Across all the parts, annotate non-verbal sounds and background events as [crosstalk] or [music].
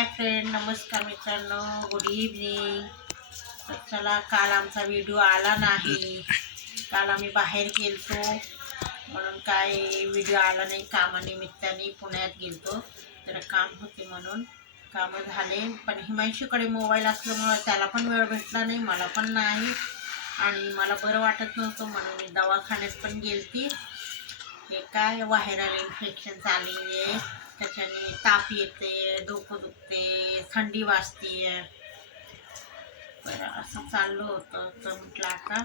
Hi friend नमस्कार मित्रांनो good evening तर चला काल आमचा व्हिडिओ आला नाही. काल आम्ही बाहेर गेलतो. म्हणून काय व्हिडिओ आला नाही कामानिमित्ताने पुण्यात गेलतो. तर काम होते म्हणून कामं झाले. पण हिमांशूकडे मोबाईल असल्यामुळं त्याला पण वेळ भेटला नाही मला पण नाही. आणि मला बरं वाटत नव्हतं म्हणून मी दवाखान्यात पण गेलती. हे काय व्हायरल इन्फेक्शन चालली आहे त्याच्याने ताप येते डोकं दुखते थंडी वाजते. बरं असं चाललं होतं. तर म्हटलं आता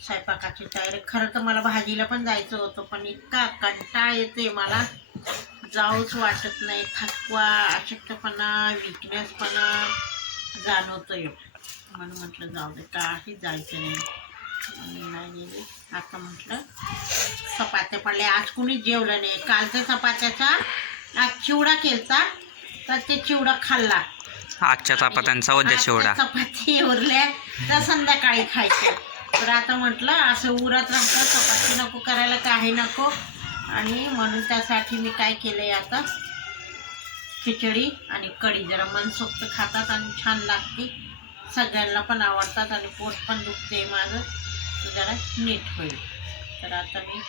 स्वयंपाकाची तयारी. खरं तर मला भाजीला पण जायचं होतं पण इतका कंटाळ येते मला. जाऊच वाटत नाही. थकवा अशक्तपणा विकनेसपणा जाणवतोय. म्हणून म्हटलं जाऊ दे काही जायचं नाही. नाही गेले आता म्हटलं चपात्या पडल्या. आज कुणी जेवलं नाही. कालच्या चपात्याचा आज चिवडा केलता तर ते चिवडा खाल्ला. आजच्या चपात्यांचा एवढा आजच्या चपाती उरल्या तर संध्याकाळी खायच्या. तर आता म्हटलं असं उरत राहतं चपाती नको करायला काही नको. आणि म्हणून त्यासाठी मी काय केलंय आता? खिचडी आणि कढी. जरा मनसोक्त खातात आणि छान लागते. सगळ्यांना पण आवडतात आणि पोट पण दुखते माझं. जरा नीट होईल. तर आता मी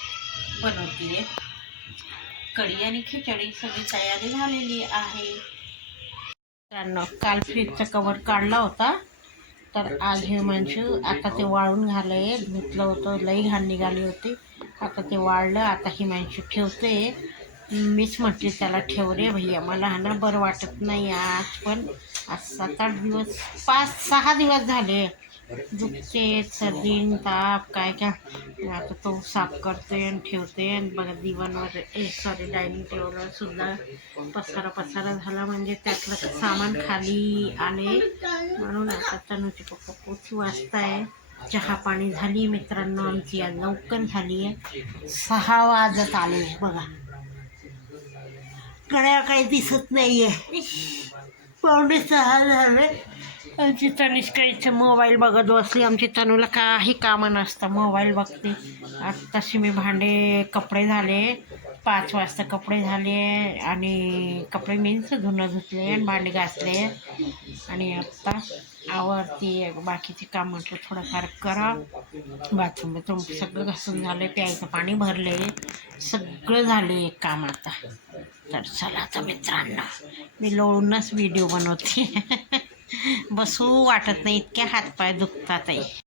बनवते. कढी आणि खिचडी सगळी तयारी झालेली आहे. त्यांना काल फ्रीजचा कवर काढला होता. तर आज हे म्हणजे आता ते वाळून झालंय धुतलं होतं लई घाण निघाली होती. आता ते वाळलं आता हिमांशू ठेवते. मीच म्हटले त्याला ठेव रे भैया मला हा ना बरं वाटत नाही आज पण आज सात आठ दिवस पाच सहा दिवस झाले. दुखते सर्दी ताप काय काय. आता तो साफ करते आणि ठेवते आणि बघा दिवाणवर ए सॉरी डायनिंग टेबलवर सुद्धा पसारा पसारा झाला. म्हणजे त्यातलं सामान खाली आले. म्हणून आता तनुचे पप्पा पोची वाजताय. चहा पाणी झाली मित्रांनो आमची आज लवकर झाली आहे. सहा वाजत आले बघा. कड्या काही दिसत नाहीये. पावणे सहा झाले. आमची तनिष्काईचं मोबाईल बघत बसली. आमची तनूला काही कामं नसतं. मोबाईल बघते. आत्ताशी मी भांडे कपडे झाले. पाच वाजता कपडे झाले आणि कपडे मीन्स धुणं धुतले आणि भांडे घासले. आणि आत्ता आवडती बाकीचे काम म्हटलं थोडंफार करा. बाथरूम बिथरूम सगळं घासून झालं प्यायचं पाणी भरले सगळं झालं एक काम आता. तर चला आता मित्रांनो मी लोळूनच व्हिडिओ बनवते. [laughs] बसू वाटत नाही इतके हातपाय दुखतात आहे.